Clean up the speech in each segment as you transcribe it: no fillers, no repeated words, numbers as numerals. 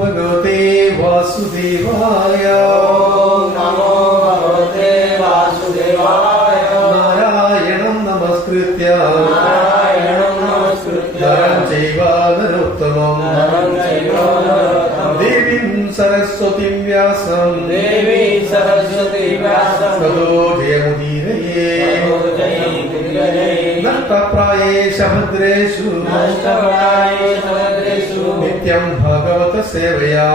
भगवते वासुदेवाय। ओम नमो भगवते वासुदेवाय। नारायणं नमस्कृत्य नरं चैव नरोत्तमं देवीं सरस्वतीं व्यासं ततो जयमुदीरये। नष्टप्रायेषु भद्रेषु नित्यं भगवत सेवया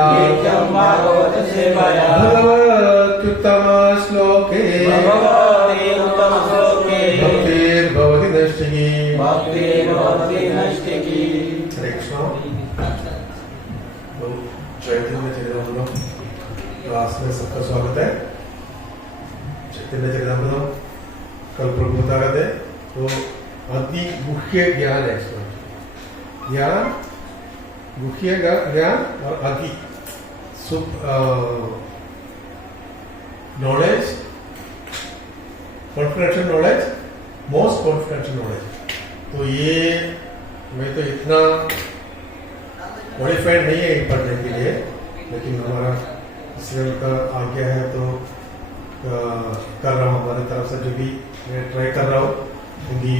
भगवत्युत्तम श्लोके भक्तिर्भवति नष्टिकी। हरे कृष्ण। तो चैतन्य चरितामृतम क्लास में सबका स्वागत है। चैतन्य चरितामृतम कल प्रभु बता रहे थे, तो अति गुह्य ज्ञान है इसमें। ज्ञान, गुह्य ज्ञान और अति knowledge, confidential knowledge, most confidential knowledge. तो ये मैं तो इतना क्वालिफाइड नहीं है पढ़ने के लिए, लेकिन हमारा इसमें का आज्ञा है तो कर रहा हूँ हमारी तरफ से, जो भी मैं ट्राई कर रहा हूँ। हिंदी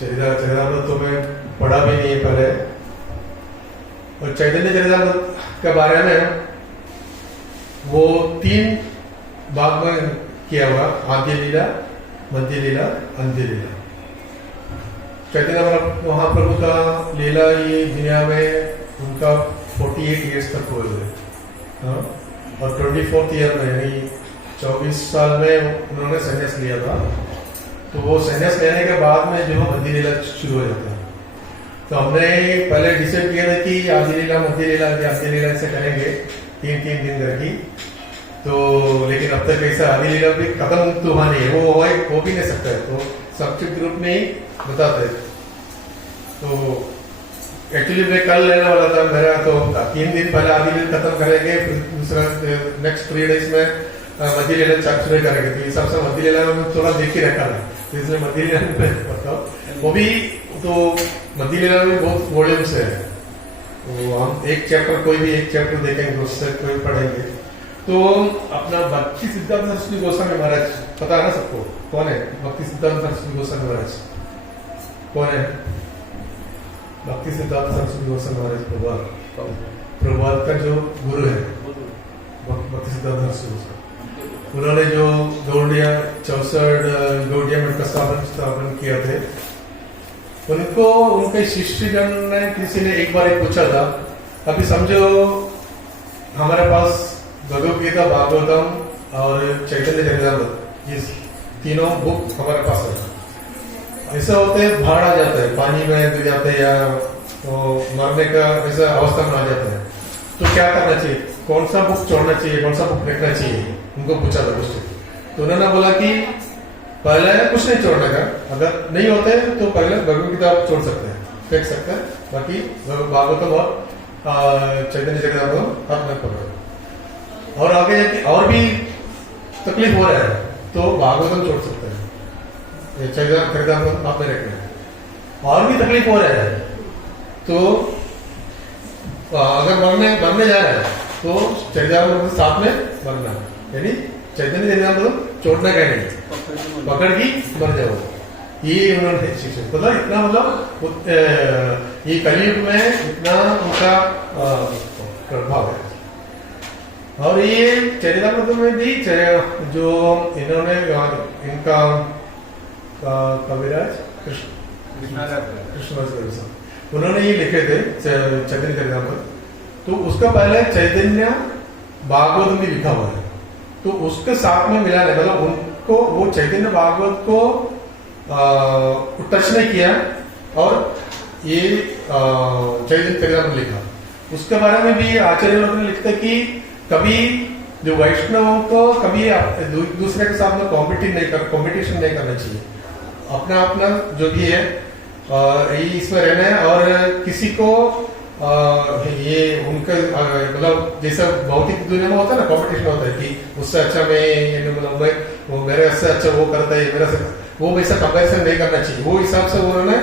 चरितामृत तो मैं पढ़ा भी नहीं है पहले, और चैतन्य चरितामृत के बारे में वो 3 भाग में किया हुआ, आद्य लीला, मध्य लीला, अंत्य लीला। चैतन्य महाप्रभु का लीला ये दुनिया में उनका 48 ईयर्स तक हुए हुए, और 24th ईयर में यानी 24 साल में उन्होंने संन्यास लिया था। तो वो संन्यास लेने के बाद में जो मध्य लीला शुरू हो जाता है। तो हमने पहले डिसाइड किया था कि आदि लीला, मध्य लीला, अंत्य लीला से करेंगे 3-3 दिन करके। तो लेकिन अब तक ऐसा आदि लीला भी खत्म तो हुआ नहीं है, वो हो भी नहीं सकता है, तो संक्षिप्त रूप में ही बताते। तो एक्चुअली मैं कल लेने वाला था, मेरा तो 3 दिन पहले आदि लीला खत्म करेंगे, फिर दूसरा नेक्स्ट 3 डेज में मध्य लीला शुरू करेंगे। तो इस हिसाब से मध्य लीला में थोड़ा देख ही रखा है, तो इसलिए मध्य लीला में बताओ। वो भी तो मध्य लीला में बहुत वॉल्यूम्स है, तो हम एक चैप्टर, कोई भी एक चैप्टर देखेंगे, उससे कोई पढ़ेंगे। तो अपना भक्ति सिद्धांत सरस्वती गोस्वामी महाराज पता है ना सबको, कौन है भक्ति सिद्धांत सरस्वती गोस्वामी महाराज? कौन है भक्ति सिद्धांत सरस्वती गोस्वामी महाराज? प्रभुपाद का जो गुरु है भक्ति सिद्धांत सरस्वती गोस्वामी, उन्होंने जो गौड़िया 64 गौड़िया मठ का स्थापन किया थे, उनको उनके शिष्यगण ने किसी ने एक बार पूछा था, अभी समझो हमारे पास भगवद गीता, भागवतम और चैतन्य चरितामृत, ये तीनों बुक हमारे पास है। ऐसा होते हैं बाढ़ आ जाता है, पानी में डूब जाते हैं या तो मरने का ऐसा अवस्था में आ जाता है, तो क्या करना चाहिए? कौन सा बुक छोड़ना चाहिए, कौन सा बुक रखना चाहिए? उनको पूछा था कुछ, तो उन्होंने बोला कि पहले कुछ नहीं छोड़ने का, अगर नहीं होते तो पहले भगवद गीता आप छोड़ सकते हैं, फेंक सकते हैं, बाकी भागवतम और चैतन्य चरितामृत हाथ में पकड़ो। और आगे जाके और भी तकलीफ हो रहा है तो भागवतम छोड़ सकते हैं, चैतन्य चरितामृत हाथ में रखना है। और भी तकलीफ हो रहा है तो अगर मरने जा रहा है तो चरितामृत साथ में मरना, यानी चैतन्य चरितामृत छोड़ने का नहीं, पकड़ की मर जाओ। ये उन्होंने शिक्षा पता, इतना मतलब ये कलयुग में इतना उनका प्रभाव है। और ये चरितामृत में भी जो इन्होंने इनका कविराज कृष्णदास उन्होंने ये लिखे थे चैतन्य चरितामृत, तो उसका पहले चैतन्य भागवत में लिखा हुआ है, तो उसके साथ में मिला है, मतलब उनको वो चैतन्य भागवत को टच नहीं किया और ये चैतन्य चरितामृत लिखा। उसके बारे में भी आचार्य लोग ने लिखते कि कभी जो वैष्णवों को कभी दूसरे के साथ में कॉम्पिटिशन नहीं करना चाहिए, अपना अपना जो भी है इसमें रहना है। और किसी को ये उनका मतलब जैसा भौतिक दुनिया में होता है ना, कंपटीशन होता है कि उससे अच्छा मतलब वो मेरे से अच्छा वो करता है, मेरा से वो वैसा कंपैरिजन नहीं करना चाहिए। वो हिसाब से उन्होंने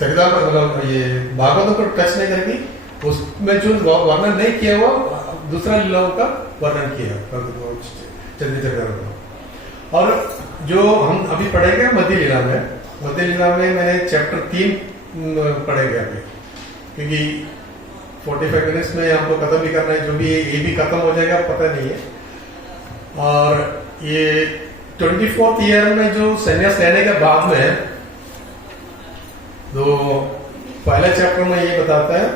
चरितामृत मतलब ये भागवतों को टच नहीं करेगी, उसमें जो वर्णन नहीं किया हुआ दूसरा लीलाओं का वर्णन किया चरित्र चक्र। और जो हम अभी पढ़ेंगे मध्य लीला में मैंने चैप्टर 3 पढ़ेंगे अभी, क्योंकि 45 मिनट्स में हमको खत्म भी करना है, जो भी ये भी खत्म हो जाएगा पता नहीं है। और ये 24th ईयर में जो संन्यास लेने के बाद में तो पहला चैप्टर में ये बताता है,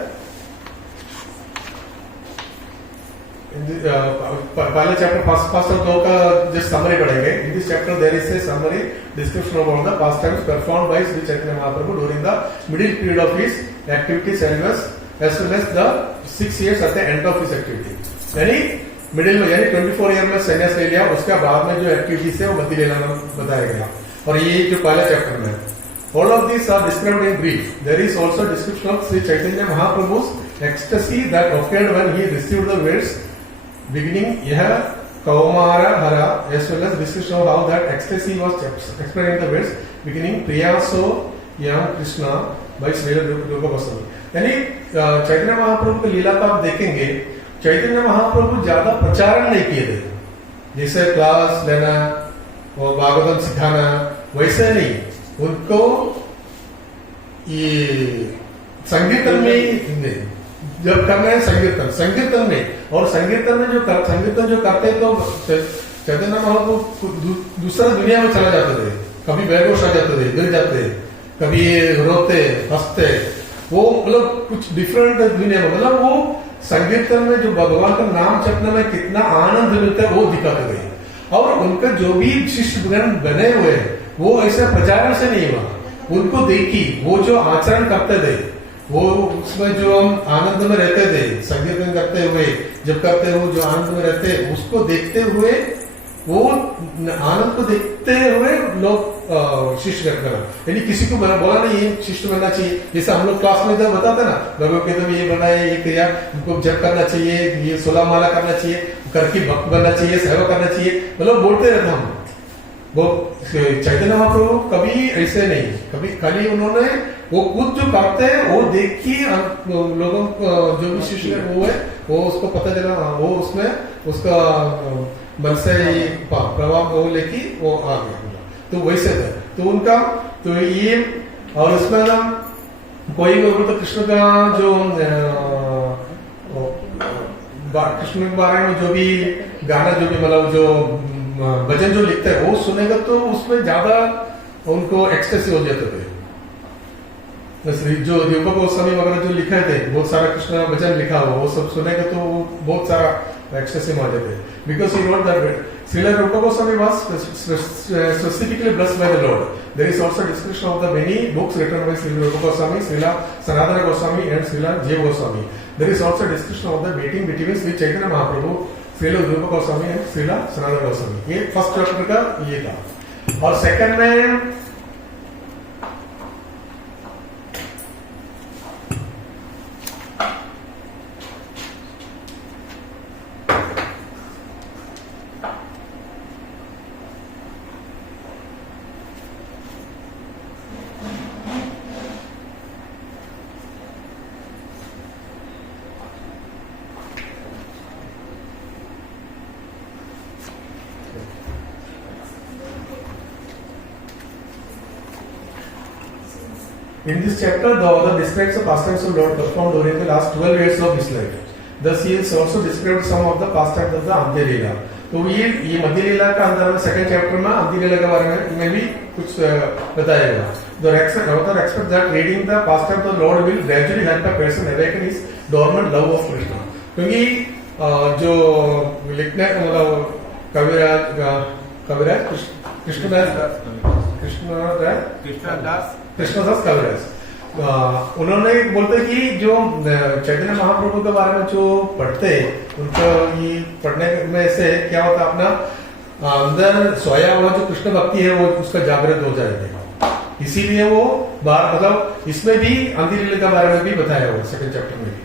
पहले चैप्टर फर्स्ट और 2 का जो समरी पढ़ेंगे। In this chapter there is a summary description about the past times performed by Shri Chaitanya Mahaprabhu during the middle period of his activity service as well as the 6 years at the end of his activity. यानी middle में, यानी 24 year में संन्यास ले लिया, उसके बाद में जो एक्टिविटीज है वो मध्य लीला में बताया गया। और ये जो पहला चैप्टर में all of these are described in brief. There is also description of Sri Chaitanya Mahaprabhu's ecstasy that occurred when he received the words beginning Yah Kaumara Hara, as well as description of how that ecstasy was explained in the words beginning Priyaso Yam Krishna by Sri Rupa Goswami. यानी चैतन्य महाप्रभु की लीला का आप देखेंगे, चैतन्य महाप्रभु ज्यादा प्रचारण नहीं किए थे, जैसे क्लास लेना और भागवतम सिखाना वैसे नहीं। उनको ये संकीर्तन में जब करना है संकीर्तन में, और संकीर्तन में जो करते तो चैतन्य महाप्रभु दूसरा दुनिया में चला जाते थे, कभी बेहोश आ जाते थे, गिर जाते, कभी रोते हंसते, वो मतलब कुछ डिफरेंट दुनिया में, मतलब वो संकीर्तन में जो भगवान का नाम जपने में कितना आनंद मिलता है वो दिखाते थे। और उनका जो भी शिष्य बने हुए हैं वो ऐसे प्रचारण से नहीं हुआ, उनको देखी वो जो आचरण करते थे, वो उसमें जो हम आनंद में रहते थे, संकीर्तन करते हुए जब करते हुए जो आनंद में रहते, उसको देखते हुए, वो आनंद को देखते हुए लोग शिष्य करना। यानी किसी को बोला नहीं ये शिष्य बनना चाहिए, जैसे हम लोग क्लास में जब बताते ना भगवत गीता में ये बनाए, ये क्रिया उनको जप करना चाहिए, ये 16 माला करना चाहिए, करके भक्त बनना चाहिए, सेवा करना चाहिए, मतलब बोलते रहते हम। वो चैतन्य महाप्रभु कभी ऐसे नहीं, कभी खाली उन्होंने वो खुद जो करते हैं वो देख के लोगों को जो भी शिष्य वो है वो उसको पता चला, वो उसमें उसका मन से प्रभाव वो लेके वो आ गया, तो वैसे था। तो उनका तो ये, और उसमें ना कोई तो कृष्ण का जो कृष्ण के बारे में जो भी गाना, जो भी मतलब जो भजन जो लिखते हैं वो सुनेगा तो उसमें ज्यादा उनको एक्सटेसी हो जाते थे। जो रूपा गोस्वामी वगैरह जो लिखे थे, बहुत सारा कृष्ण भजन लिखा हुआ, वो सब सुनेगा तो बहुत सारा एक्सटेसी में आ जाते हैं। Because he wrote that Srila Rupa Goswami was specifically blessed by the Lord. There is also description of the many books written by Srila Rupa Goswami, Srila Sanatana Goswami and Srila Jiva Goswami. There is also description of the meeting between Sri Chaitanya Mahaprabhu, Srila Rupa Goswami and Srila Sanatana Goswami. ये first chapter का ये था। और second में in this chapter, the author describes the pastimes of Lord performed during the last 12 years of his life. Thus, he has also described some of the pastimes of the Antya Leela. तो ये मध्य लीला का अंदर में second chapter में अंत्य लीला के बारे में भी कुछ बताएगा। The author expects that reading the pastimes of the Lord will gradually help a person awaken his dormant love of Krishna. क्योंकि जो लिखने मतलब कविराज कृष्णदास कविराज उन्होंने बोलते कि जो चैतन्य महाप्रभु के बारे में जो पढ़ते उनको ये पढ़ने में से क्या होता है, अपना अंदर सोया हुआ जो कृष्ण भक्ति है वो उसका जागृत हो जाएगा। इसीलिए वो बार मतलब इसमें भी अंतिम लीला के बारे में भी बताया हुआ सेकंड चैप्टर में भी।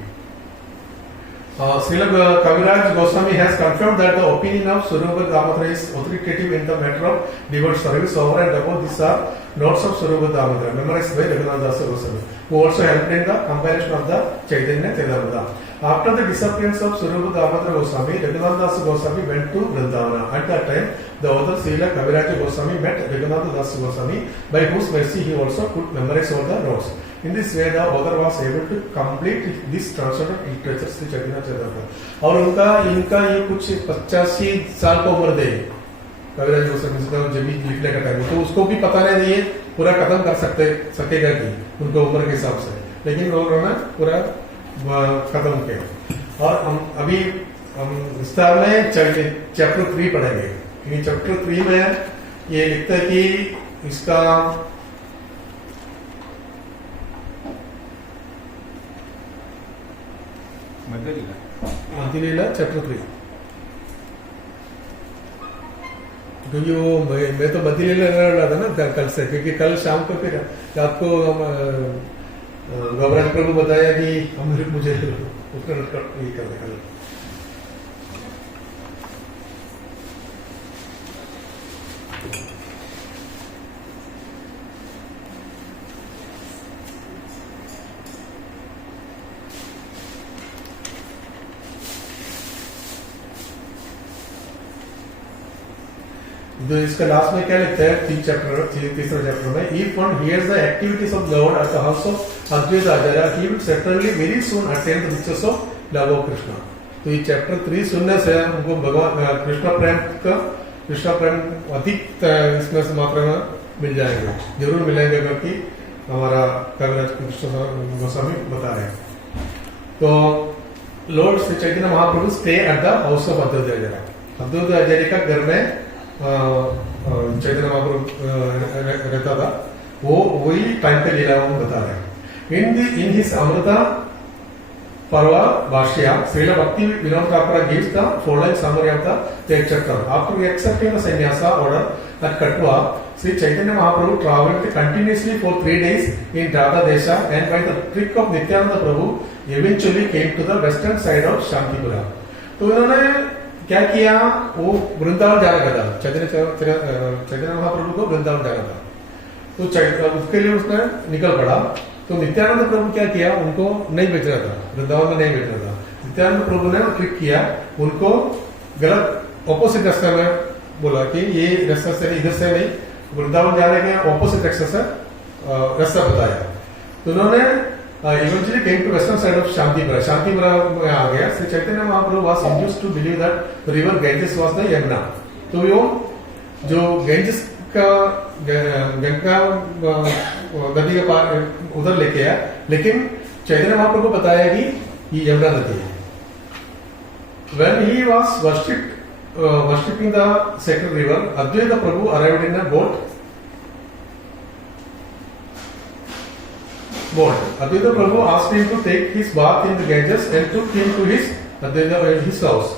Srila Kaviraj Goswami has confirmed that the opinion of Swarupa Damodara is authoritative in the matter of devout service. Over and above, these are notes of Swarupa Damodara, memorized by Raghunath Dasa Goswami, who also helped in the compilation of the Chaitanya Charitamrita. After the disappearance of Swarupa Damodara Goswami, Raghunath Dasa Goswami went to Vrindavana. At that time, the author Srila Kaviraj Goswami met Raghunath Dasa Goswami, by whose mercy he also could memorize all the notes. In this way, the author was able to complete this translation of literature Shri Chaitanya Charitamrita. और इनका ये कुछ 85 साल का उम्र थे कविराज गोस्वामी का जब भी लिखने का टाइम, तो उसको भी पता नहीं ये पूरा खत्म कर सकेगा कि उनका उम्र के हिसाब से, लेकिन उन्होंने पूरा खत्म किया. और हम अभी विस्तार में चैप्टर 3 पढ़ेंगे. चैप्टर 3 में ये लिखता है कि इसका मध्यलीला चैप्टर 3. क्योंकि वो मैं तो मध्यलीला लड़ रहा था ना कल से, क्योंकि कल शाम को फिर रात को गौराज प्रभु बताया कि अमृत मुझे उसका ये करने का. तो इसका लास्ट में क्या लिखता है तीसरा चैप्टर में, if one hears the activities of Lord at the house of Advaita Acharya, he will certainly very soon attain the riches of love of Krishna. तो ये चैप्टर 3 सुनने से हमको भगवान कृष्ण प्रेम अधिक इसमें से मात्रा में मिल जाएंगे, जरूर मिलेंगे, क्योंकि हमारा कविराज कृष्ण गोस्वामी बता रहे हैं. तो Lord Shri Chaitanya Mahaprabhu stay at the house of Advaita Acharya. Advaita Acharya का घर में चैतन्य महाप्रभु रहता था. वो वही टाइम पे लीला बता रहे हैं. इन हिज अमृता पर्वा भाष्य Srila Bhakti Vinod Thapara gives the following summary of the third chapter. After accepting the sannyasa order at Katwa, Sri Chaitanya Mahaprabhu traveled continuously for 3 days in Radha Desha, and by the trick of Nityananda Prabhu eventually came to the western side of Shantipura. तो इन्होंने क्या किया, वो वृंदावन जाना था. चैतन्य महाप्रभु को वृंदावन जाना था, तो उसके लिए उसने निकल पड़ा. तो नित्यानंद प्रभु क्या किया, उनको नहीं भेजना था, वृंदावन में नहीं भेजना था. नित्यानंद प्रभु ने ट्रिक किया, उनको गलत ऑपोजिट रास्ते में बोला कि ये रास्ता से इधर से नहीं, वृंदावन जाने के ऑपोजिट रास्ते से रास्ता बताया. तो उन्होंने eventually came to western side of Shantipura में आ गया. श्री चैतन्य महाप्रभु was induced to believe that the river Ganges was the Yamuna. तो वो जो गंजेस का गंगा नदी के पार उधर लेके आया, लेकिन चैतन्य महाप्रभु को बताया कि ये यमुना नदी है. When he was worshipping the sacred river, Advaita Prabhu arrived in a boat. Advaita Prabhu asked him to take his bath in the Ganges and took him to his house.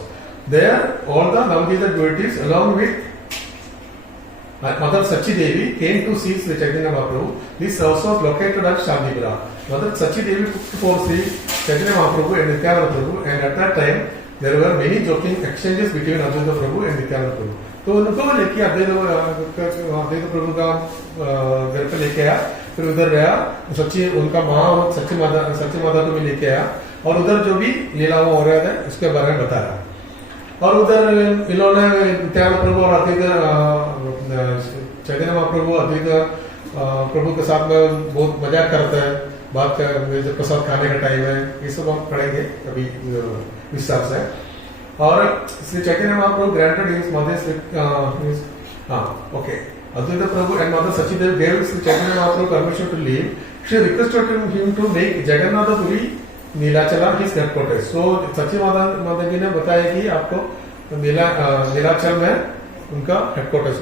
There, all the Navadvita deities along with Mother Sachi Devi came to see Sri Chaitanya Mahaprabhu. This house was located at Shantipura. Mother Sachi Devi cooked for Sri Chaitanya Mahaprabhu and Nityananda Prabhu, and at that time there were many joking exchanges between Advaita Prabhu and Nityananda Prabhu. तो उनको लेके अद्वैत प्रभु का घर पे लेके आया, फिर उधर रहा. उनका माँ सच्ची माता को भी लेके आया, और उधर जो भी लीलाओं हो रहे थे उसके बारे में बता रहा. और उधर इन्होंने नित्यानंद प्रभु और अद्वैत चैतन्य महाप्रभु अद्वैत प्रभु के साथ में बहुत मजाक करते हैं, बात कर जब प्रसाद खाने का टाइम है, ये सब हम पढ़ेंगे अभी विस्तार से. और श्री चैतन्य महाप्रभु granted his mother Advaita Prabhu and Mother Sachi Devi gave Sri Chaitanya Mahaprabhu permission to leave. She requested him to make Jagannatha Puri नीलाचला his headquarters. So सची माता जी ने बताया कि आपको नीलाचल में उनका हेडक्वार्टर्स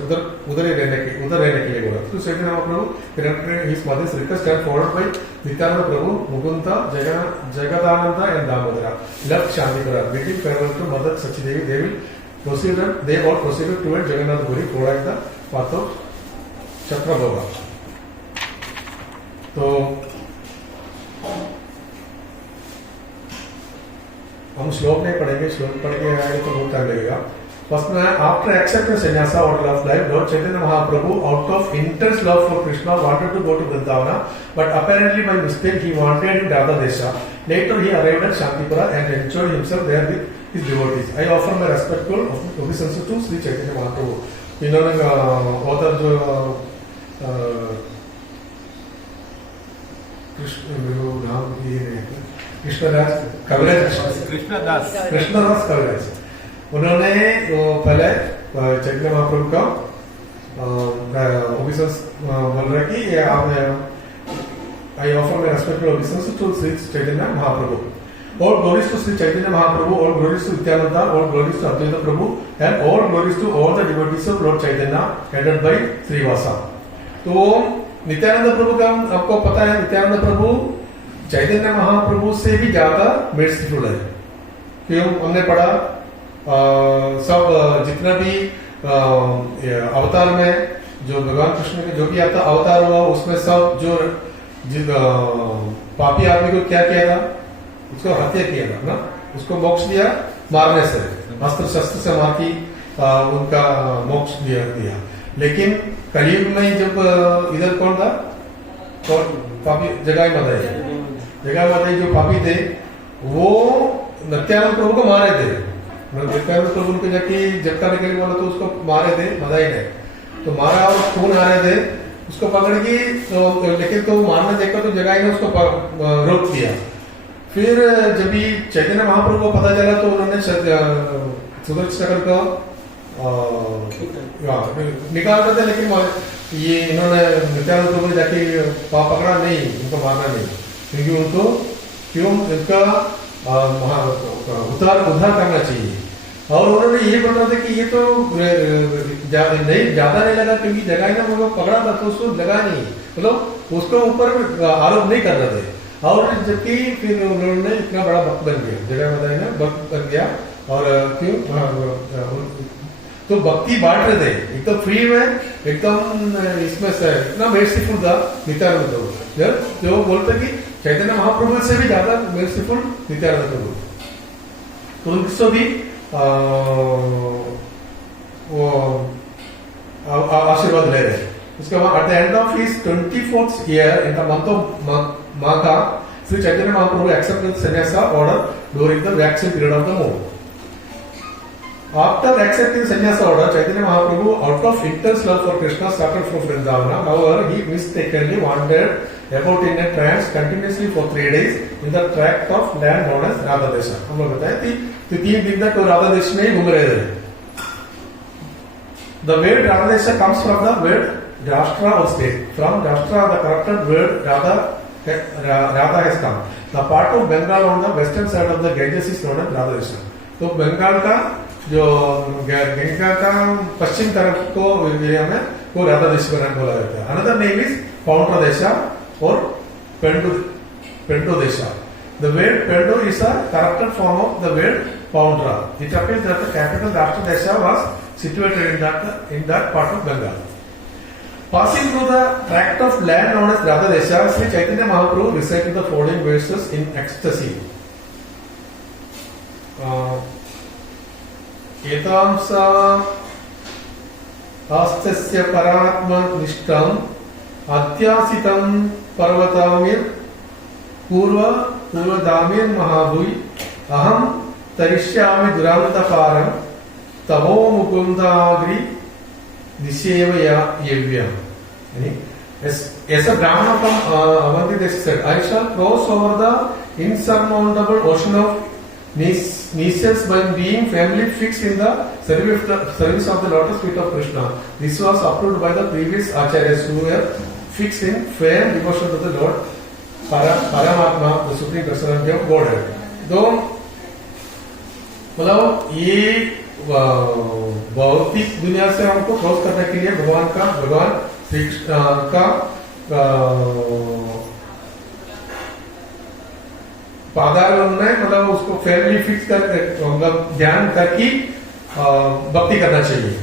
उधर रहने के लिए बोला. तो Chaitanya Mahaprabhu granted his mother's request and followed by Nityananda Prabhu, Mukunda, Jagadananda and Damodara left Shantipura. Bidding farewell to Mother Sachi Devi, they all proceeded toward Jagannath Puri, following the path of Chakrabhava. तो हम श्लोक नहीं पढ़ेंगे, श्लोक पढ़ के आएंगे तो बहुत टाइम लगेगा। फर्स्ट में after accepting संन्यासा order of life, Lord Chaitanya Mahaprabhu, out of intense love for Krishna, wanted to go to Vrindavana, but apparently by mistake he wanted in Radha Desha. Later he arrived at Shantipura and enjoyed himself there with his devotees. I offer my respectful obeisances to Sri Chaitanya Mahaprabhu. इन्होंने author जो कृष्ण नाम ये कृष्णदास कविराज कृष्णदास कविराज, उन्होंने पहले चैतन्य महाप्रभु का ओबिसेंस बोल रहे कि I offer my respectful obeisances to Shri Chaitanya Mahaprabhu, all glories to Sri Chaitanya Mahaprabhu, all glories to Nityananda, all glories to Advaita Prabhu, and all glories to all the devotees of Lord Chaitanya headed by Srivasa. तो नित्यानंद प्रभु का आपको पता है, नित्यानंद प्रभु चैतन्य महाप्रभु से भी ज्यादा मेर्सीफुल है। क्यों? हमने पढ़ा सब जितना भी अवतार में जो भगवान कृष्ण के जो भी अवतार हुआ उसमें सब जो पापी आदमी को क्या किया था, उसको हत्या किया था ना, उसको मोक्ष दिया मारने से, अस्त्र शस्त्र से मार की उनका मोक्ष दिया। लेकिन कलयुग में जब इधर कौन था, कौन पापी, जगाई माताई जो पापी थे वो नित्यानंद प्रभु को मारे थे। नित्यानंद प्रभु को जाके जब करने के लिए बोला तो उसको मारे थे मदाई ने, तो मारा और खून आ रहे थे, उसको पकड़ के तो लेकिन तो मारने देखा तो जगाई ने उसको रोक दिया। फिर जब भी चैतन्य महाप्रभु को पता चला तो उन्होंने सुदर्शन चक्र को निकाल रहे थे, लेकिन ये इन्होंने नित्यानंद प्रभु ने जाके पकड़ा नहीं, उनको मारना नहीं, क्योंकि उनको क्यों इनका उद्धार करना चाहिए। और उन्होंने ये बोला था कि ये तो ज्यादा नहीं लगा, क्योंकि जगह ने वो पकड़ा था तो उसको लगा नहीं, मतलब उसको ऊपर आरोप नहीं कर रहे थे। और जबकि फिर उन्होंने इतना बड़ा भक्त बन गया, जगह बताया ना भक्त बन गया। और क्यों तो भक्ति बांट रहे थे एकदम फ्री में, एकदम इसमें से इतना मेर्सीफुल था नित्यानंद प्रभु, जो बोलते कि चैतन्य महाप्रभु से भी ज्यादा मेर्सीफुल नित्यानंद प्रभु। तो उनसे भी वो आशीर्वाद ले रहे। उसके बाद eight the end of his 24th year in the month of Magha, Sri Chaitanya Mahaprabhu accepted sannyasa order during the vaccine period of the moon. After accepting sannyasa order, Chaitanya Mahaprabhu, out of intense love for Krishna, started from Vrindavana. However, he mistakenly wandered about in a trance continuously for 3 days in the tract of land known as Radha Desha. हम लोग बताए थी तो 3 दिन तक राधा देश में ही घूम रहे थे। The word Radha Desha comes from the word Rashtra or state. From Rashtra, the corrupted word Radha has come. The part of Bengal on the western side of the Ganges is known as Radha Desha. तो बंगाल का जो गंगा का पश्चिम तरफ को area में वो राधा देश का नाम बोला जाता है। अनदर नेम इज पाउंड्रा देशा और पेंडो देशा। The word Pendo is a corrupted form of the word Poundra. It appears that the capital Rashtra Desha was situated in that part of Bengal. Passing through the tract of land known as Radha Desha, Sri Chaitanya Mahaprabhu recited the following verses in ecstasy. एतांसा आस्त्यस्य परात्मनिष्ठम् अत्यासितं पर्वतामिर पूर्वदामिर महाभूय अहम तरिष्यामि दुरान्तपारं तमो मुकुन्दाग्रि निषेवयव्यम्. As a Brahmana from Avanti Desh said, I shall cross over the insurmountable ocean of Niches by being firmly fixed in the service of the lotus feet of Krishna. This was approved by the previous acharyas who were fixed in firm devotion to the Lord Paramatma, the Supreme Personality of Godhead. तो मतलब ये भौतिक दुनिया से हमको cross करने के लिए भगवान श्री कृष्ण का पादार में मतलब उसको फैमिली फिक्स कर मतलब ध्यान करके भक्ति करना चाहिए।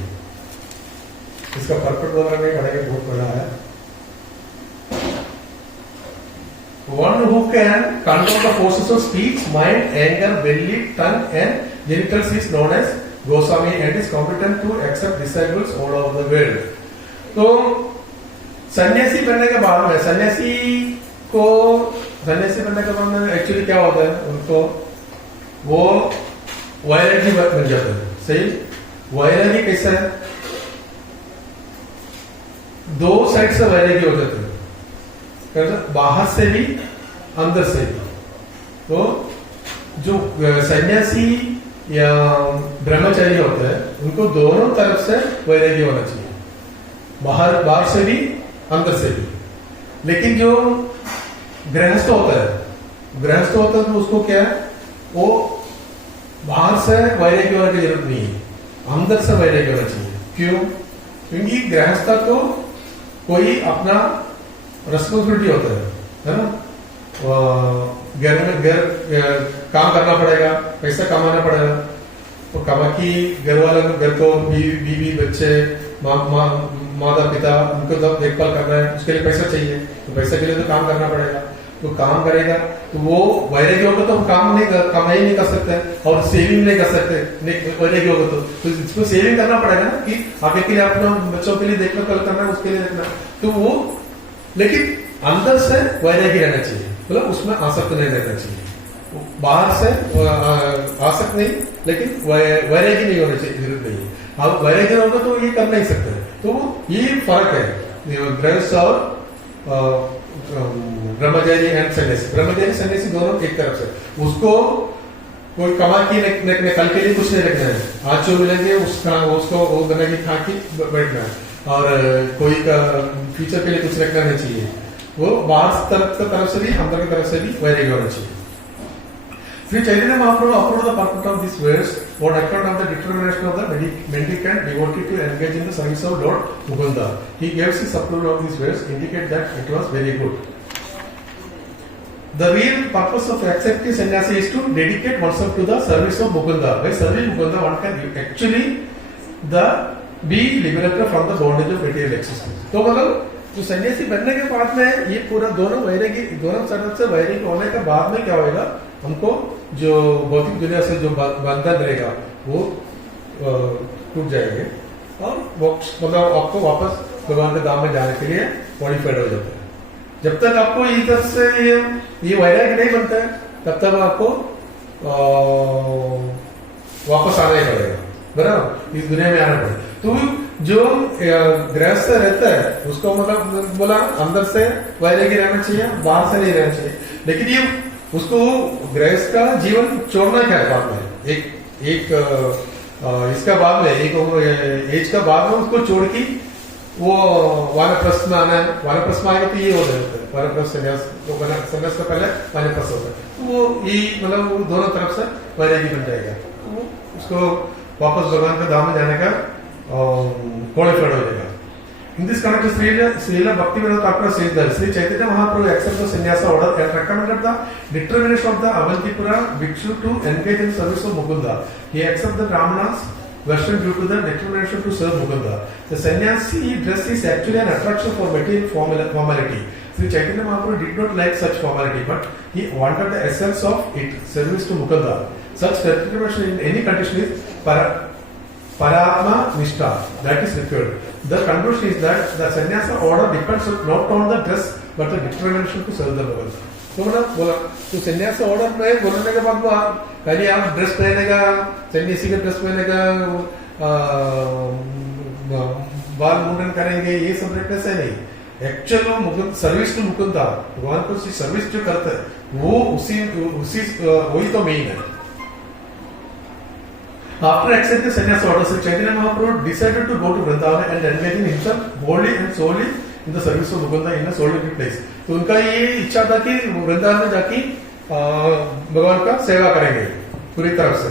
इसका परफेक्ट वगैरह नहीं पढ़ेंगे, बहुत बड़ा है। one who can control the forces of speech, mind, anger, belly, tongue and genitals is known as Goswami and is competent to accept disciples all over the world. तो सन्यासी बनने के बाद में सन्यासी बनने के बाद में एक्चुअली क्या होता है, उनको वो वैरागी बन जाता है. सही. वैरागी कैसा है, दो साइड से वैरागी हो जाते हैं, बाहर से भी अंदर से भी. तो जो सन्यासी या ब्रह्मचारी होता है उनको दोनों तरफ से वैरागी होना चाहिए, बाहर से भी अंदर से भी. लेकिन जो गृहस्थ होता है तो उसको क्या है, वो बाहर से वैरागी होने की जरूरत नहीं है, अंदर से वैरागी होना चाहिए. क्यों? क्योंकि गृहस्थ को कोई अपना रेस्पॉन्सिबिलिटी होता है ना. घर में काम करना पड़ेगा, पैसा कमाना पड़ेगा. तो कमा की घर वालों को, घर को बीवी बच्चे माता पिता उनको तो देखभाल करना है, उसके लिए पैसा चाहिए. तो पैसा के लिए तो काम करना पड़ेगा. तो काम करेगा तो वो वैरागी होगा तो हम कमाई नहीं कर सकते और सेविंग नहीं कर सकते. वैरागी होगा तो इसको सेविंग करना पड़ेगा ना, कि आगे के लिए अपना बच्चों के लिए देखना करना है, उसके लिए देखना. तो वो लेकिन अंदर से वैरागी रहना चाहिए, मतलब उसमें आसक्त नहीं रहना चाहिए. बाहर से आसक्त नहीं, लेकिन वैरागी नहीं होना चाहिए, जरूरत नहीं है. अब वैरागी होगा तो ये कर नहीं सकते. तो ये फर्क है गृहस्थ और ब्रह्मचारी एंड सन्यासी. ब्रह्मचारी सन्यासी दोनों एक तरफ से, उसको कोई कमा की कल के लिए कुछ नहीं रखना है. आज जो मिलेंगे उसको वो बनाएगी खा के बैठना है, और कोई का फ्यूचर के लिए कुछ रखना नहीं चाहिए. वो बाहर तरफ से भी अंदर की तरफ से भी वैरागी होना चाहिए. Sri Chaitanya Mahaprabhu approved the purport of these verse on account of the determination of the mendicant devotee to engage in the service of Lord Mukunda. He gave his approval of these verse, indicate that it was very good. The real purpose of accepting sannyasi is to dedicate oneself to the service of Mukunda. By serving Mukunda, one can actually be liberated from the bondage of material existence. तो मतलब जो सन्यासी बनने के बाद में ये पूरा दोनों तरफ से वैरागी होने के बाद में क्या होगा, हमको जो भौतिक दुनिया से जो बंधन रहेगा वो टूट जाएंगे और मतलब आपको वापस भगवान के धाम में जाने के लिए मॉडिफाइड हो जाता है. जब तक आपको इधर से ये वैरागी नहीं बनता है तब तक आपको वापस आना ही पड़ेगा, बराबर, इस दुनिया में आना पड़ेगा. तो जो गृहस्थ रहता है उसको मतलब बोला अंदर से वैरागी रहना चाहिए, बाहर से नहीं रहना चाहिए. लेकिन ये उसको गृहस्थ का जीवन छोड़ना क्या है बाद में, इसका बाद में एक एज का बाद में उसको छोड़ के वो वानप्रस्थ में आना है. वानप्रस्थ में आएगा तो ये हो जाता है वानप्रस्थ संन्यास का पहले वानप्रस्थ होता है. वो ये मतलब वो दोनों तरफ से वैरागी बन जाएगा. तो वो उसको वापस भगवान के धाम में जाने का क्वालिफाइड हो जाएगा. In this connection, Srila Bhaktivinoda Thakur says that Sri Chaitanya Mahaprabhu accepted the sannyasa order and recommended the determination of the Avantipura Bhikshu to engage in service of Mukunda. He accepted Ramana's version due to the determination to serve Mukunda. The sannyasi dress is actually an attraction for material formality. Sri Chaitanya Mahaprabhu did not like such formality, but he wanted the essence of it, service to Mukunda. Such determination in any condition is Paratma Nishtha, that is required. The conclusion is that the sannyasa order depends not on the dress but the determination to serve the Lord. तो मतलब बोला तो संन्यास order में बोलने के बाद पहले आप ड्रेस पहनेगा, सन्यासी का ड्रेस पहनेगा, बाल मुंडन करेंगे, ये सब रखने से नहीं. Actual Mukund service to Mukunda, भगवान को सर्विस जो करता है वो वही तो मेन है. After accepting sannyas order, Sri Chaitanya Mahaprabhu decided to go to Vrindavan and engage himself wholly and solely in the service of Mukunda in a solitary place. तो उनका ये इच्छा था कि वृंदावन में जाके भगवान का सेवा करेंगे पूरी तरफ से.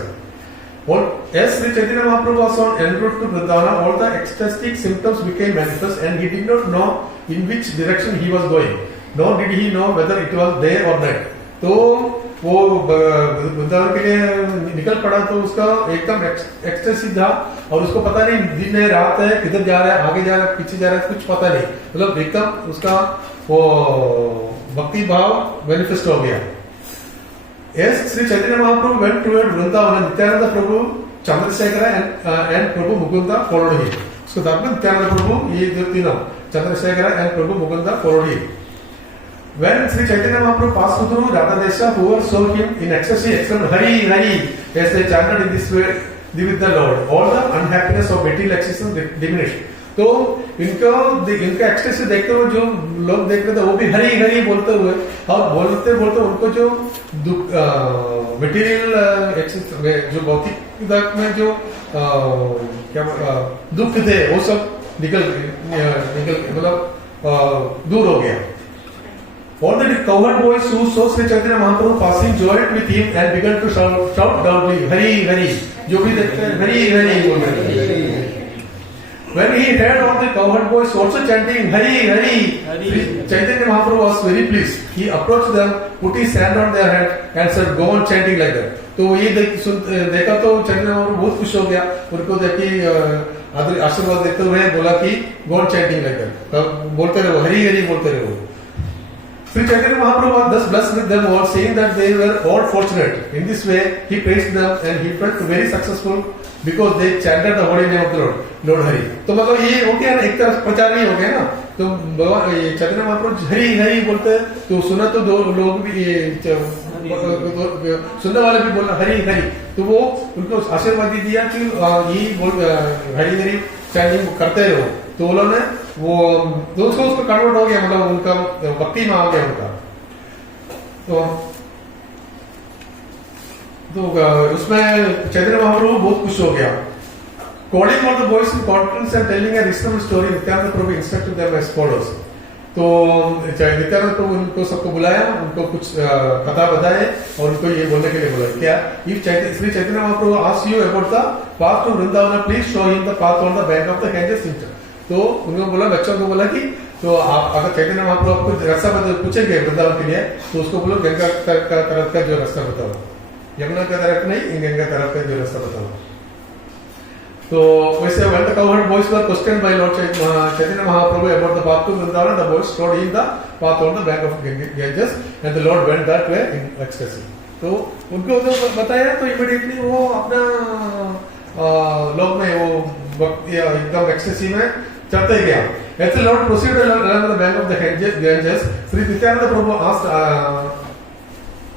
और as Sri Chaitanya Mahaprabhu was on en route to Vrindavan, all the ecstatic symptoms became manifest and he did not know in which direction he was going, nor did he know whether it was day or night. तो वो वृंदावन के लिए निकल पड़ा तो उसका एकदम ecstasy था और उसको पता नहीं दिन है रात है, किधर जा रहा है, आगे जा रहा है, पीछे जा रहा है, कुछ पता नहीं. मतलब एकदम उसका वो भक्ति भाव मैनिफेस्ट हो गया। Yes, Sri Chaitanya Mahaprabhu went toward Vrindavan and Nityananda Prabhu, Chandrasekhara and Prabhu Mukunda followed him. So that means Nityananda Prabhu, ये जो तीनों Chandrasekhara and Prabhu Mukunda followed him. When Sri Chaitanya Mahaprabhu passed through Radhadesha, whoever saw him in ecstasy exclaimed, Hari, Hari, as they chanted in this way with the Lord. All the unhappiness of material existence diminished. तो इनका expanse देखते हुए जो लोग देख रहे थे वो भी हरी हरी बोलते हुए और बोलते बोलते उनको जो मटेरियल एक्सेस में जो भौतिक में जो क्या दुख थे वो सब निकल मतलब दूर हो गया। All the cowherd boys who saw Sri Chaitanya Mahaprabhu passing joined with him and began to shout loudly, Hari Hari, जो भी देखते हैं हरी हरी बोल रहे हैं। When he heard all the cowherd boys also chanting Hari Hari, Sri Chaitanya Mahaprabhu was very pleased. He approached them, put his hand on their head and said, "Go on chanting like that." तो ये देखा तो चैतन्य महाप्रभु बहुत खुश हो गया। उनको देखी आशीर्वाद देते हुए बोला कि "Go on chanting like that." बोलते रहो हरी हरी बोलते रहो। Sri Chaitanya Mahaprabhu was thus blessed with them all, saying that they were all fortunate. In this way, he praised them and he felt very successful because they chanted the holy name of the Lord Hari. तो मतलब ये हो गया ना, एक तरह प्रचार ही हो गया ना। तो चैतन्य महाप्रभु हरी हरी बोलते तो सुना तो दो लोग भी सुनने वाले भी बोलना हरी हरी, तो वो उनको आशीर्वाद दिया कि ये बोल हरी हरी चैंटिंग करते रहो। तो उन्होंने वो दोस्तों उसको कन्वर्ट हो गया, मतलब उनका भक्ति में आ गया उनका। तो उसमें चैतन्य महाप्रभु बहुत खुश हो गया। Calling all the boys in conference and telling a reasonable story, Nityananda Prabhu instructed them as follows. तो नित्यानंद प्रभु उनको सबको बुलाया, उनको कुछ कथा बताए और उनको ये बोलने के लिए बोला क्या if Shri Chaitanya Mahaprabhu asked you about the path to Vrindavan please show him the path on the bank of the Ganga सिंचन। तो उन्होंने बोला बच्चों को बोला कि तो आप अगर चैतन्य महाप्रभु आपको रास्ता पूछेंगे वृंदावन के लिए तो उसको बोलो गंगा का तरफ का जो रास्ता बताओ, यमुना का तरफ नहीं, गंगा तरफ का जो रास्ता बताओ। तो वैसे when the cowherd boys were questioned by Lord Chaitanya Mahaprabhu about the path to Vrindavan, the boys showed him the path on the bank of Ganges and the Lord went that way in ecstasy. तो उनको जो बताया तो immediately वो अपना लोग में वो एकदम ecstasy में चलते गया। As the Lord proceeded along the bank of the Ganges, Sri Nityananda Prabhu asked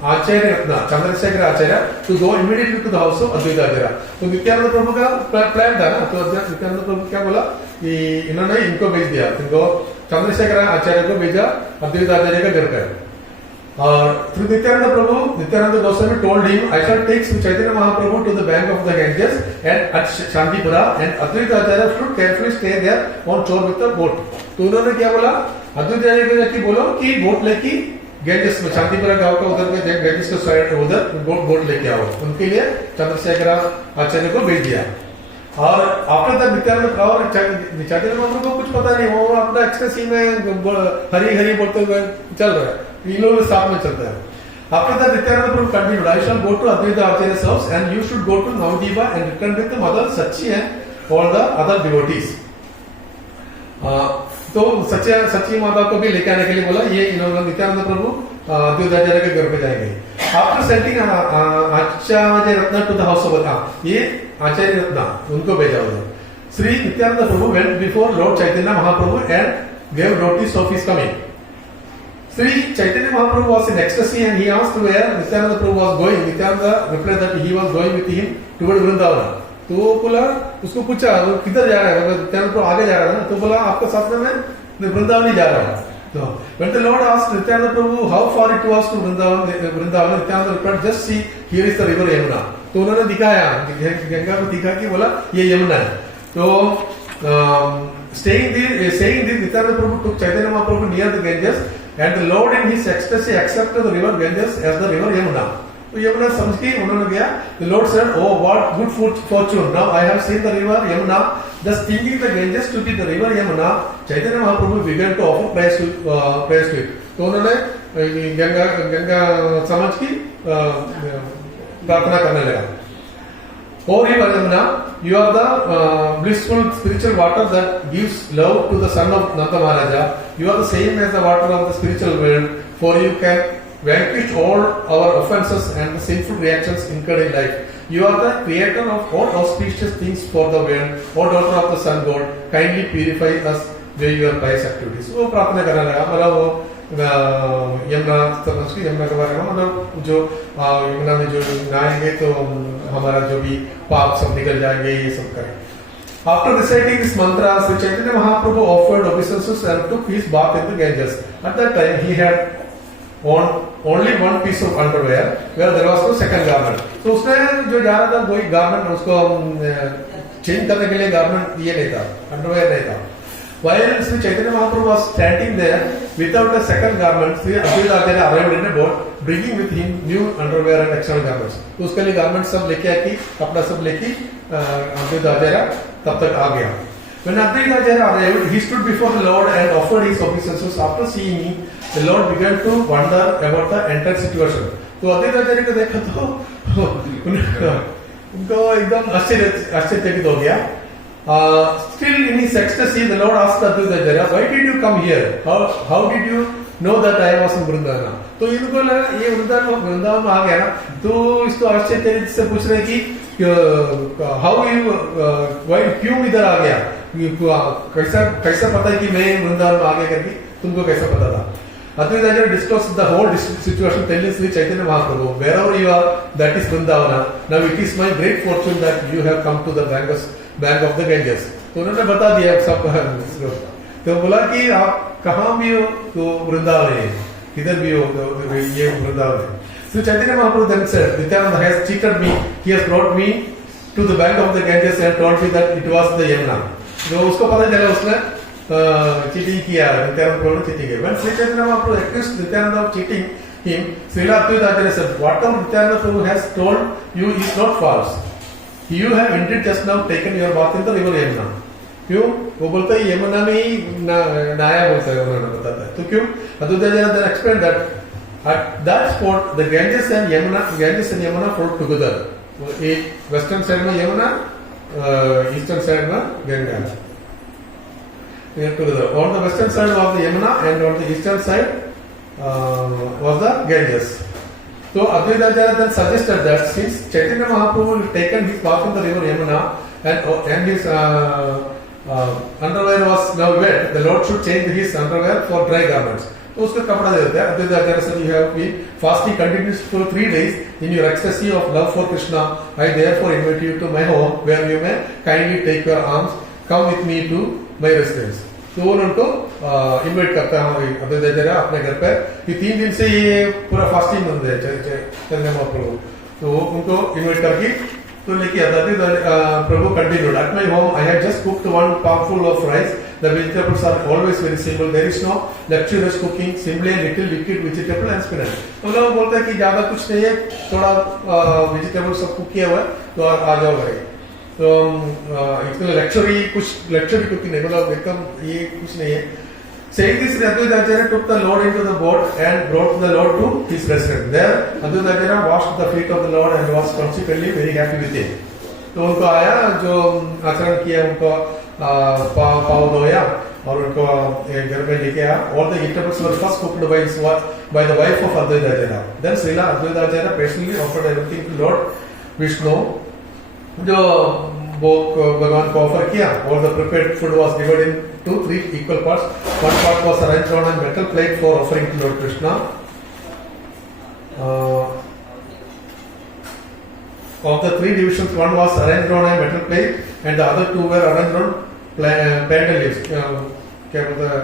Acharya Ratna Chandrashekhar Acharya to go immediately to the house of Advaita Acharya. तो नित्यानंद प्रभु का प्लान था ना, तो नित्यानंद प्रभु क्या बोला कि इन्होंने इनको भेज दिया, इनको चंद्रशेखर आचार्य को भेजा अद्वैत आचार्य का घर पर। और through Nityananda Goswami told him I shall take Shri Chaitanya Mahaprabhu to the bank of the Ganges and at Shantipura and Advaita Acharya should carefully stay there on shore with the boat. तो उन्होंने क्या बोला अद्वैत आचार्य को बोलो कि बोट लेके गैंजेस में शांतिपुरा गांव का उधर के गैंजेस के साइड उधर बोट लेके आओ, उनके लिए चंद्रशेखर आचार्य को भेज दिया। और आफ्टर द नित्यानंद और चैतन्य महाप्रभु को कुछ पता नहीं, वो अपना एक्सटेंसी में हरी हरी बोलते हुए चल रहा है, इन लोगों के साथ में चलता है। After the Nityananda Prabhu continued I shall go to Advaita Acharya's house and you should go to Navadvipa and return with the mother Sachi and all the other devotees. तो सच्ची माता को भी लेके आने के लिए बोला। ये इन्होंने नित्यानंद प्रभु अद्वैत आचार्य के घर पे जाएंगे। After sending Acharya Ratna to the house of ये आचार्य रत्ना उनको भेजा उधर। Shri Nityananda Prabhu went before Lord Chaitanya Mahaprabhu and gave notice of his coming. Sri Chaitanya Mahaprabhu was in ecstasy and he asked where Nityananda Prabhu was going. Nityananda replied that he was going with him toward Vrindavan. तो वो बोला, उसको पूछा वो किधर जा रहा है, नित्यानंद प्रभु आगे जा रहा है ना, तो बोला आपका साथ में मैं वृंदावन ही जा रहा हूँ। तो when the Lord asked Nityananda Prabhu how far it was to Vrindavan, Nityananda replied just see here is the river Yamuna। तो उन्होंने दिखाया गंगा को दिखा कि बोला ये यमुना है। तो saying this Nityananda Prabhu took Chaitanya Mahaprabhu near the Ganges and the Lord in his ecstasy accepted the river Ganges as the river Yamuna। तो यमुना समझ के उन्होंने गया। The Lord said, "Oh, what good fortune! Now I have seen the river Yamuna." Thus thinking the Ganges to be the river Yamuna, Chaitanya Mahaprabhu began to offer praise to it। तो उन्होंने गंगा समझ की प्रार्थना करने लगा। O river Yamuna, you are the blissful spiritual water that gives love to the son of Nanda Maharaja. You are the same as the water of the spiritual world, for you can vanquish all our offenses and the sinful reactions incurred in life. You are the creator of all auspicious things for the world. O daughter of the sun god, kindly purify us by your pious activities. वो प्रार्थना करने लगा, मतलब वो यमुना तपस्वी यमुना के बारे में, मतलब जो यमुना में जो नहाएंगे तो हमारा जो भी पाप सब निकल जाएंगे, ये सब करें. After reciting this mantra, Sri Chaitanya Mahaprabhu offered obeisances and took his bath in the Ganges. At that time, he had on only one piece of underwear, where there was no second garment. So उसने जो जा रहा था वही garment उसको change करने के लिए garment ये नहीं था, underwear नहीं था. While Sri Chaitanya Mahaprabhu was standing there without a second garment, Sri Advaita Acharya arrived in a boat, bringing with him new underwear and external garments. तो उसके लिए garment सब लेके आके, कपड़ा सब लेके Advaita Acharya तब तक आ गया. When Advaita Acharya arrived, he stood before the Lord and offered his obeisances. After seeing him, the Lord began to wonder about the entire situation. तो Advaita Acharya को देखा तो उनको एकदम आश्चर्यचकित हो गया. Still in his ecstasy, the Lord asked Advaita Acharya, "Why did you come here? How did you know that I was in Vrindavan?" तो इनको लगा ये वृंदावन में आ गया ना, तो इसको आश्चर्य से पूछ रहे कि हाउ यू वाई क्यों इधर आ गया, कैसा पता है कि मैं वृंदावन में आ गया करके तुमको कैसा पता था. Advaita Acharya discussed the whole situation telling Sri Chaitanya Mahaprabhu, wherever you are, that is Vrindavana. Now it is my great fortune that you have come to the bank of the Ganges. तो उन्होंने बता दिया सब. तो बोला कि आप कहाँ भी हो तो वृंदावन है, किधर भी हो तो ये वृंदावन है. Sri Chaitanya Mahaprabhu then said, Nityananda has cheated me. He has brought me to the bank of the Ganges and told me that it was the Yamuna. तो उसको पता चला उसने cheating किया, Nityananda Prabhu cheating किया. When Sri Chaitanya Mahaprabhu accused Nityananda of cheating him, Srila Advaita Acharya said, whatever Nityananda Prabhu has told you is not false. You have indeed just now taken your bath in the river Yamuna. क्यों? वो बोलता है यमुना में ही नहाया बोलता है, उन्होंने बताता है. तो क्यों? Advaita Acharya then explained that at that spot the Ganges and Yamuna flowed together. एक western side में यमुना, eastern side में Ganga. Together. On the western side was the Yamuna and on the eastern side was the Ganges. So Advaita Acharya then suggested that since Chaitanya Mahaprabhu had taken his bath in the river Yamuna and his underwear was now wet, the Lord should change his underwear for dry garments. तो उसका कपड़ा दे देते हैं. Advaita Acharya said, you have been fasting continuously for 3 days in your ecstasy of love for Krishna. I therefore invite you to my home where you may kindly take your arms, come with me to my residence. तो वो उनको invite करता है Advaita Acharya अपने घर पर. ये 3 दिन से ये पूरा फास्टिंग बंद है चैतन्य महाप्रभु, तो उनको इन्वाइट करके तो लेके आता है. प्रभु continued, at my home I have just cooked one palmful of rice. The vegetables are always very simple. There is no luxurious cooking, simply a little liquid vegetable and spinach. तो लोग बोलते हैं कि ज्यादा कुछ नहीं है, थोड़ा वेजिटेबल सब कुक किया हुआ है तो आ जाओ घरे. तो इसमें लग्जरी कुकिंग नहीं, मतलब एकदम ये कुछ नहीं है. Saying this, Advaita Acharya took the Lord into the boat and brought the Lord to his residence. There, Advaita Acharya washed the feet of the Lord and was consequently very happy with it. तो उनको आया जो आचरण किया, उनको पाव धोया और उनको घर में लेके आया. All the vegetables were first cooked by the wife of Advaita Acharya. Then Srila Advaita Acharya patiently offered everything to Lord Vishnu. जो भोग भगवान को ऑफर किया, और the prepared food was divided into 3 equal parts. One part was arranged on a metal plate for offering to Lord Krishna. Of the 3 divisions, one was arranged on a metal plate and the other 2 were arranged on plantain leaves. क्या बोलते हैं,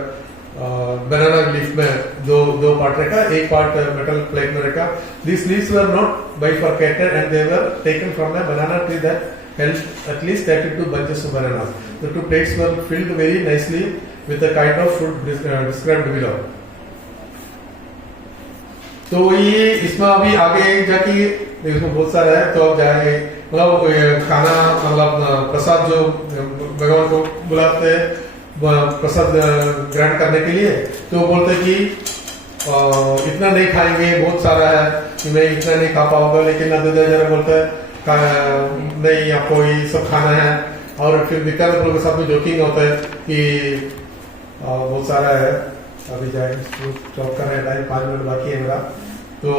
banana leaf में दो part रखा, एक part metal plate में रखा. These leaves were not bifurcated and they were taken from a banana tree that held at least 32 bunches of bananas. The 2 plates were filled very nicely with the kind of food described below. तो ये इसमें अभी आगे जाके इसमें बहुत सारा है, तो अब जाएंगे मतलब खाना, मतलब प्रसाद जो भगवान को बुलाते हैं प्रसाद ग्रहण करने के लिए, तो बोलते कि इतना नहीं खाएंगे, बहुत सारा है कि मैं इतना नहीं खा पाऊंगा. लेकिन Advaita Acharya बोलता है नहीं आपको ये सब खाना है। और फिर नित्यानंद प्रभु के साथ में जोकिंग होता है कि बहुत सारा है, अभी जाए जॉब कर रहे हैं, टाइम 5 मिनट बाकी है मेरा। तो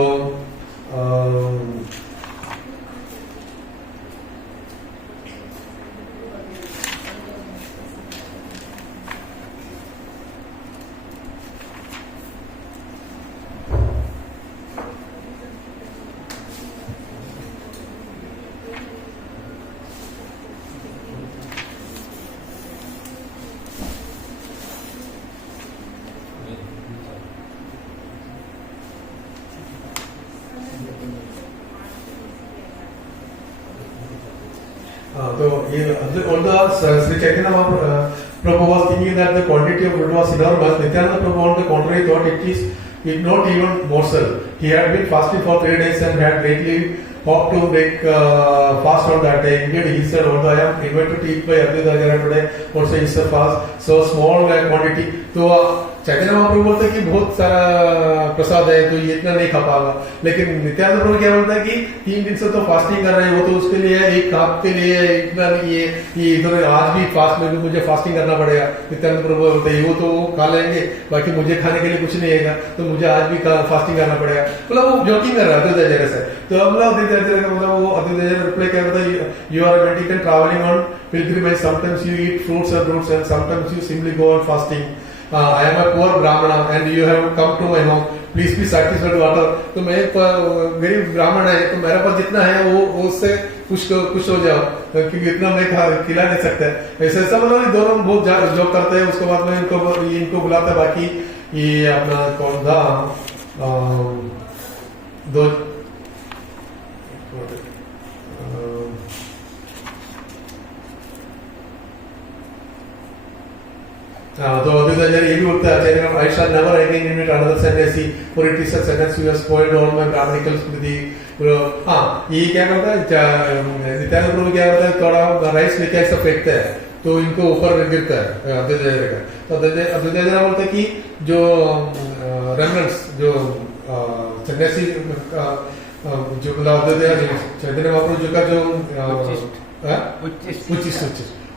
तो ये although Sri Chaitanya Mahaprabhu was thinking that the quantity of food was enormous, Nityananda Prabhu on the contrary thought it not even morsel. He had been fasting for 3 days and had greatly hoped to make fast on that day. Indeed, he said, although I am invited to eat by Advaita Acharya today, also it's a fast, so small quantity. तो चैतन्य महाप्रभु बोलते हैं कि बहुत सारा प्रसाद है तो ये इतना नहीं खा पाएगा, लेकिन नित्यानंद प्रभु क्या बोलता है कि 3 दिन से तो फास्टिंग कर रहे हैं, वो तो उसके लिए एक काम के लिए इतना नहीं है, ये इधर आज भी फास्ट में भी मुझे फास्टिंग करना पड़ेगा। नित्यानंद प्रभु बोलते हैं वो तो खा लेंगे, बाकी मुझे खाने के लिए कुछ नहीं है, तो मुझे आज भी फास्टिंग करना पड़ेगा। मतलब वो जोकिंग कर रहा है अद्वैत आचार्य से। तो हम लोग अद्वैत आचार्य का मतलब वो अद्वैत आचार्य रिप्लाई क्या करता है, you are meditating traveling on pilgrimage, sometimes you eat fruits and roots and sometimes you simply go on fasting. I am a poor brahmana and you have come to my home, please be satisfied water. तो मैं एक गरीब ब्राह्मण है, तो मेरे पास जितना है वो उससे खुश हो जाओ, क्योंकि इतना मैं खिला नहीं सकता। ऐसे सब लोग दोनों बहुत जॉब करते हैं। उसके बाद में इनको बुलाता है। बाकी ये अपना कौन था दो तो अद्वैत आचार्य ये भी बोलता है, आचार्य I shall never again invite another sannyasi, for it is a sannyasi who has spoiled all my brahmanical smriti. हाँ, ये क्या करता है नित्यानंद प्रभु, क्या करता है थोड़ा राइस लेके ऐसा फेंकता है तो इनको ऊपर गिरता है अद्वैत आचार्य का। तो अद्वैत आचार्य बोलते हैं कि जो रेमनेंट्स जो सन्यासी जो चैतन्य महाप्रभु जी का जो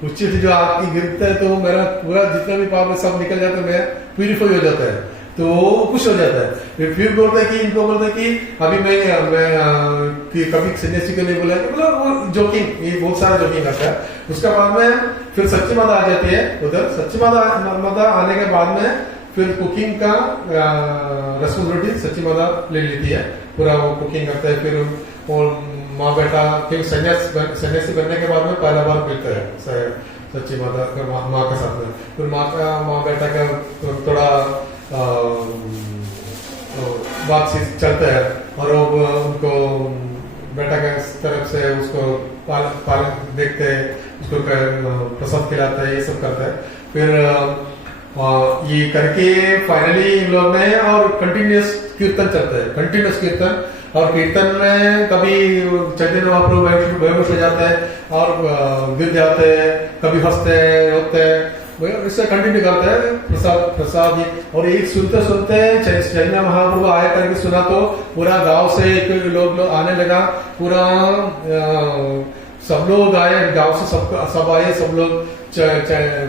उच्चिष्ट जो आपकी गिरता है, तो मेरा पूरा जितना भी पाप है सब निकल जाता है, मैं प्यूरिफाई हो जाता है, तो खुश हो जाता है। फिर बोलता है कि इनको बोलता है कि अभी मैं कभी सन्यासी के लिए बोला, मतलब वो जोकिंग, ये बहुत सारा जोकिंग करता है। उसके बाद में फिर सच्ची माता आ जाती है उधर। सच्ची माता आने के बाद में फिर कुकिंग का रेस्पॉन्सिबिलिटी सच्ची माता ले लेती है, पूरा वो कुकिंग करता है। फिर वो माँ बेटा क्योंकि सन्यासी बनने के बाद में पहला बार मिलता है सच्ची माता माँ के साथ में। फिर माँ बेटा का थोड़ा बातचीत चलता है और वो उनको बेटा के तरफ से उसको पालन देखते हैं, उसको प्रसाद खिलाता है, ये सब करता है। फिर ये करके फाइनली इन लोग ने और कंटिन्यूस कीर्तन चलता है, कंटिन्यूस कीर्तन। और कीर्तन में कभी चैतन्य महाप्रभु बेहोश हो जाते हैं और गिर जाते हैं, कभी हंसते हैं रोते हैं, इससे कंटिन्यू करते हैं प्रसाद। और एक सुनते सुनते चैतन्य महाप्रभु आया करके सुना तो पूरा गांव से लोग आने लगा, पूरा सब लोग आए, गांव से सब आए, सब लोग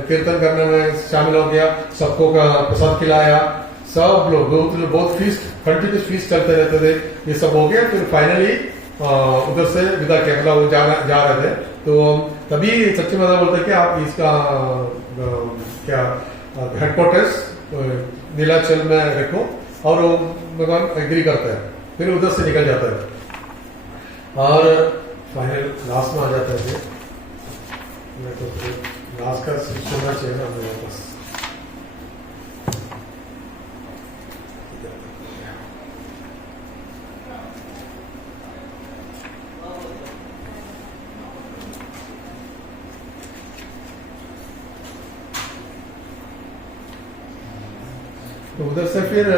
कीर्तन करने में शामिल हो गया, सबको प्रसाद खिलाया, सब लोग बहुत फीस्ट कंटिन्यूस फीस्ट चलते रहते थे। ये सब हो गया। फिर फाइनली उधर से विदा किया, मतलब वो जा रहे थे। तो तभी सच्ची माता बोलते कि आप इसका क्या हेडक्वार्टर्स नीलाचल में रखो, और वो भगवान एग्री करता है। फिर उधर से निकल जाता है और फाइनल लास्ट में आ जाता है। मैं तो लास्ट का सुनना चाहिए ना मेरे पास। तो उधर से फिर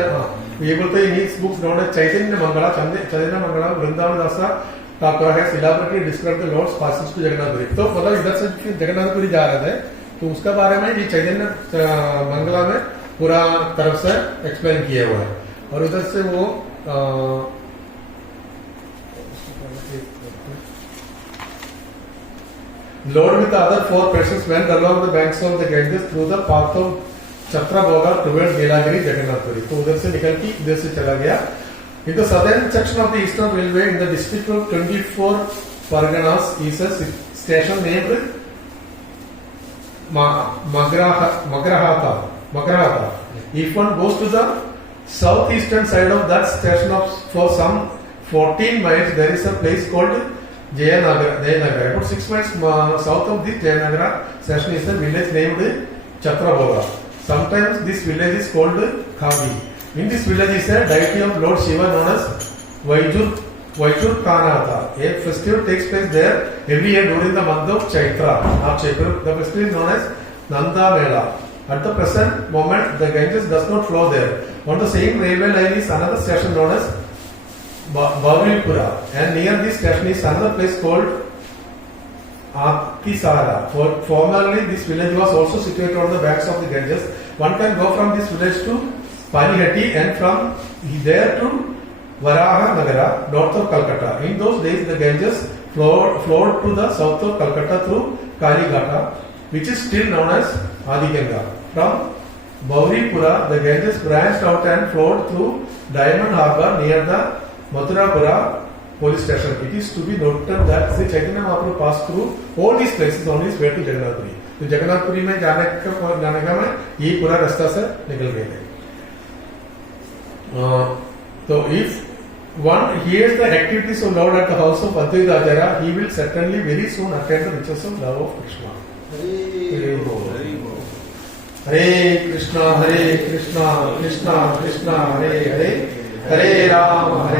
ये बोलते हैं इन बुक्स नोन एज चैतन्य मंगला, चैतन्य मंगला वृंदावन दासा ठाकुर है elaborately described the Lord's passage to Jagannathpuri. तो मतलब इधर से फिर जगन्नाथपुरी जा रहे थे, तो उसका बारे में ये चैतन्य मंगला में पूरा तरफ से एक्सप्लेन किया हुआ है। और उधर से वो loaded with the other four persons, went along the banks of the Ganges through the path of Chatrabhoga towards Nilagiri Jagannath Puri. तो उधर से निकल के इधर से चला गया. In the southern section of the Eastern Railway, in the district of 24 Parganas, is a station named Magrahata. If one goes to the southeastern side of that station for some 14 miles, there is a place called Jayanagara. About 6 miles south of this Jayanagara station is a village named Chatrabhoga. Sometimes this village is called Khadi. In this village is a deity of Lord Shiva known as Vaijur Kanatha. A festival takes place there every year during the month of Chaitra. The festival is known as Nanda Mela. At the present moment, the Ganges does not flow there. On the same railway line is another station known as Bawilpura, and near this station is another place called Akisara. Formerly, this village was also situated on the banks of the Ganges. One can go from this village to Panihati and from there to Varaha Nagara, north of Calcutta. In those days, the Ganges flowed to the south of Calcutta through Kaligata, which is still known as Adiganga. From Bauripura, the Ganges branched out and flowed through Diamond Harbour near the Mathurapura police station. It is to be noted that Sri Chaitanya Mahaprabhu passed through all these places on his way to Jagannath Puri. तो जगन्नाथ पुरी में जाने का में ये पूरा रास्ता से निकल गए थे. So if one hears the activities of Lord at the house of Advaita Acharya, he will certainly very soon attain the riches of love of Krishna. Hare Krishna, Krishna Krishna, Hare Hare, Hare Rama, Hare